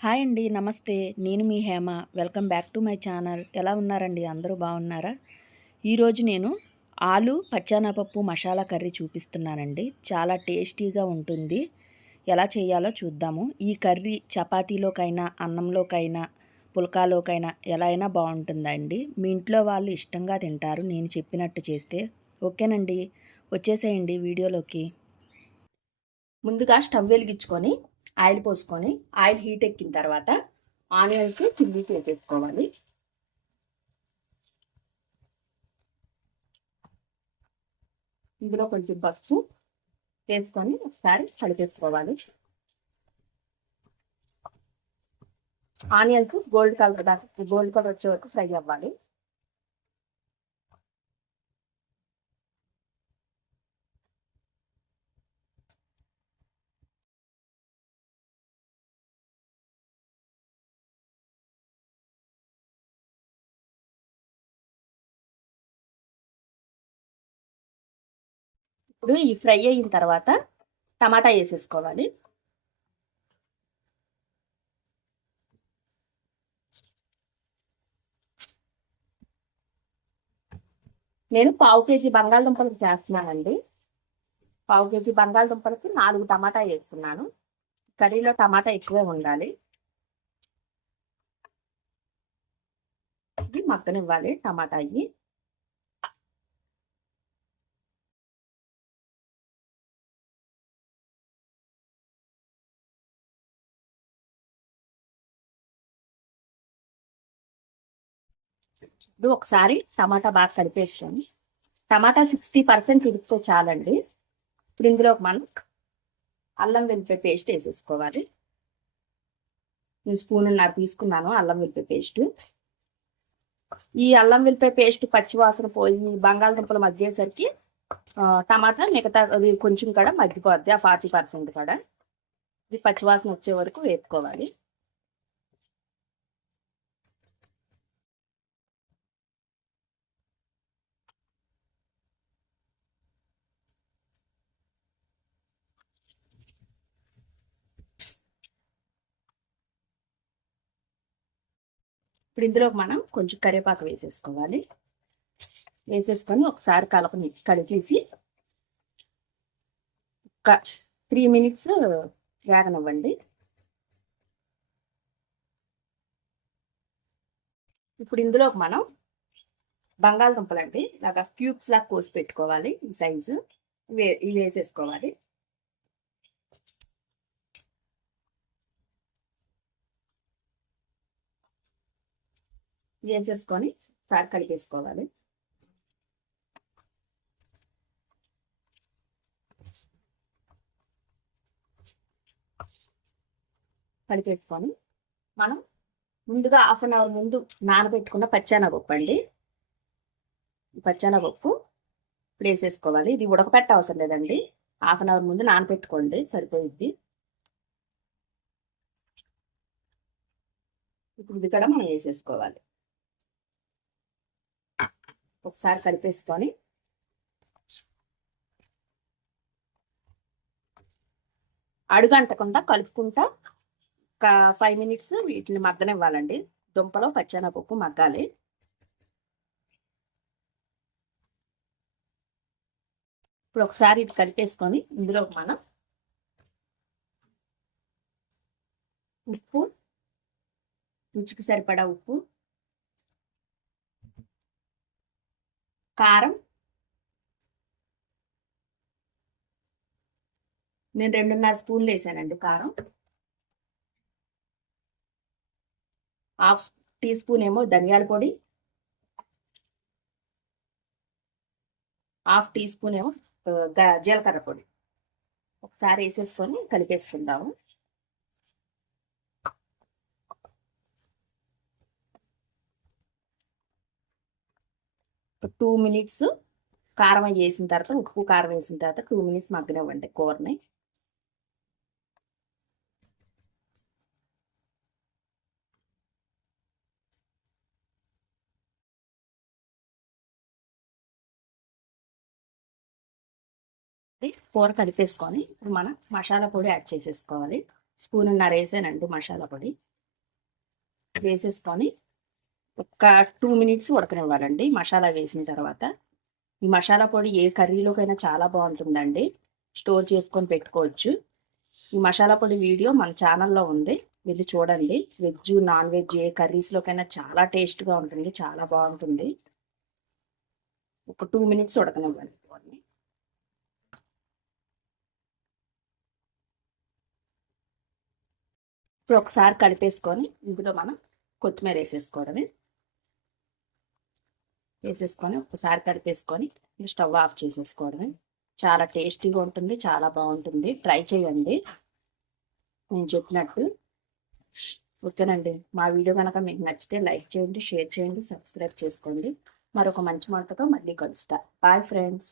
Hi అండి నమస్తే. నేను మీ Hema. Welcome back to my channel. ఎలా ఉన్నారండి? అందరూ బాగున్నారా? ఈరోజు నేను ఆలు పచ్చానపప్పు మసాలా కర్రీ చూపిస్తున్నానండి. చాలా టేస్టీగా ఉంటుంది. ఎలా చేయాలో చూద్దాము. ఈ కర్రీ చపాతీలోకైనా అన్నంలోకైనా పుల్కాలోకైనా ఎలా అయినా బాగుంటుందండి. మీ ఇంట్లో వాళ్ళు ఇష్టంగా తింటారు. నేను చెప్పినట్టు చేస్తే ఓకేనండి? వచ్చేసేయండి వీడియోలోకి. ముందుగా స్టవ్ వెలిగించుకొని ఆయిల్ పోసుకొని ఆయిల్ హీట్ ఎక్కిన తర్వాత ఆనియన్స్ చిల్లీస్ వేసేసుకోవాలి. ఇందులో కొంచెం పసుపు వేసుకొని ఒకసారి కలిపేసుకోవాలి. ఆనియన్స్ గోల్డ్ కలర్ దాకా గోల్డ్ కలర్ వచ్చే వరకు ఫ్రై అవ్వాలి. ఇప్పుడు ఈ ఫ్రై అయిన తర్వాత టమాటా వేసేసుకోవాలి. నేను పావు కేజీ బంగాళదుంపలు చేస్తున్నానండి. పావు కేజీ బంగాళదుంపలకి నాలుగు టమాటా వేస్తున్నాను. కర్రీలో టమాటా ఎక్కువే ఉండాలి. ఇది మగ్గనివ్వాలి టమాటా అయ్యి ఇప్పుడు ఒకసారి టమాటా బాగా కలిపేసాను టమాటా సిక్స్టీ పర్సెంట్ ఉడికితే చాలండి. ఇప్పుడు ఇందులో మనం అల్లం వెల్లిపాయ పేస్ట్ వేసేసుకోవాలి. నేను స్పూన్ నా తీసుకున్నాను అల్లం వెల్లిపాయ పేస్ట్. ఈ అల్లం వెల్లిపాయ పేస్ట్ పచ్చివాసన పోయి బంగాళదుంపలు మగ్గేసరికి టమాటా మిగతా అది కొంచెం కూడా మగ్గిపోద్ది ఆ ఫార్టీ పర్సెంట్ కూడా. ఇది పచ్చివాసన వచ్చే వరకు వేపుకోవాలి. ఇప్పుడు ఇందులో మనం కొంచెం కరివేపాకు వేసేసుకోవాలి. వేసేసుకొని ఒకసారి కలపని కలిపేసి ఒక త్రీ మినిట్స్ వేగనివ్వండి. ఇప్పుడు ఇందులో మనం బంగాళదుంపలు అండి ఇలాగా క్యూబ్స్ లాగా కోసి పెట్టుకోవాలి ఈ సైజు. ఇవి ఇవి వేసేసుకోవాలి వేసేసుకొని సార్ కలిపేసుకోవాలి కలిపేసుకొని మనం ముందుగా హాఫ్ అన్ అవర్ ముందు నానబెట్టుకున్న పచ్చానపప్పు అండి పచ్చానపప్పు ఇప్పుడు వేసేసుకోవాలి ఇది ఉడకపెట్ట అవసరం లేదండి. హాఫ్ అన్ అవర్ ముందు నానబెట్టుకోండి. సరిపోయిద్ది. ఇప్పుడు ఇది కూడా మనం వేసేసుకోవాలి. ఒకసారి కలిపేసుకొని అడుగంటకుండా కలుపుకుంటా ఒక ఫైవ్ మినిట్స్ వీటిని మగ్గనివ్వాలండి. దుంపలో పచ్చెనపప్పు మగ్గాలి. ఇప్పుడు ఒకసారి ఇది కలిపేసుకొని ఇందులో మనం ఉప్పు రుచికి సరిపడా ఉప్పు కారం. నేను రెండున్నర స్పూన్లు వేసానండి కారం. హాఫ్ టీ స్పూన్ ఏమో ధనియాల పొడి. హాఫ్ టీ స్పూన్ ఏమో జీలకర్ర పొడి. ఒకసారి వేసేసుకొని కలిపేసుకుందాము. టూ మినిట్స్ కారం వేసిన తర్వాత ఉప్పు కారం వేసిన తర్వాత టూ మినిట్స్ మగ్గనివ్వండి కూరని. కూర కలిపేసుకొని ఇప్పుడు మనం మసాలా పొడి యాడ్ చేసేసుకోవాలి. స్పూన్నర వేసానండి మసాలా పొడి. వేసేసుకొని ఒక టూ మినిట్స్ ఉడకనివ్వాలండి. మసాలా వేసిన తర్వాత. ఈ మసాలా పొడి ఏ కర్రీలోకైనా చాలా బాగుంటుందండి. స్టోర్ చేసుకొని పెట్టుకోవచ్చు. ఈ మసాలా పొడి వీడియో మన ఛానల్లో ఉంది. వెళ్ళి చూడండి. వెజ్ నాన్ వెజ్ ఏ కర్రీస్లోకైనా చాలా టేస్ట్గా ఉంటుంది. చాలా బాగుంటుంది. ఒక టూ మినిట్స్ ఉడకనివ్వాలి ఇప్పుడు ఒకసారి కలిపేసుకొని ఇందులో మనం కొత్తిమీర వేసేసుకోవడమే. వేసేసుకొని ఒకసారి కలిపేసుకొని స్టవ్ ఆఫ్ చేసేసుకోవడమే. చాలా టేస్టీగా ఉంటుంది చాలా బాగుంటుంది. ట్రై చేయండి. నేను చెప్పినట్టు. ఓకేనండి. మా వీడియో కనుక మీకు నచ్చితే లైక్ చేయండి షేర్ చేయండి సబ్స్క్రైబ్ చేసుకోండి. మరొక మంచి మాటతో మళ్ళీ కలుస్తా. Bye friends.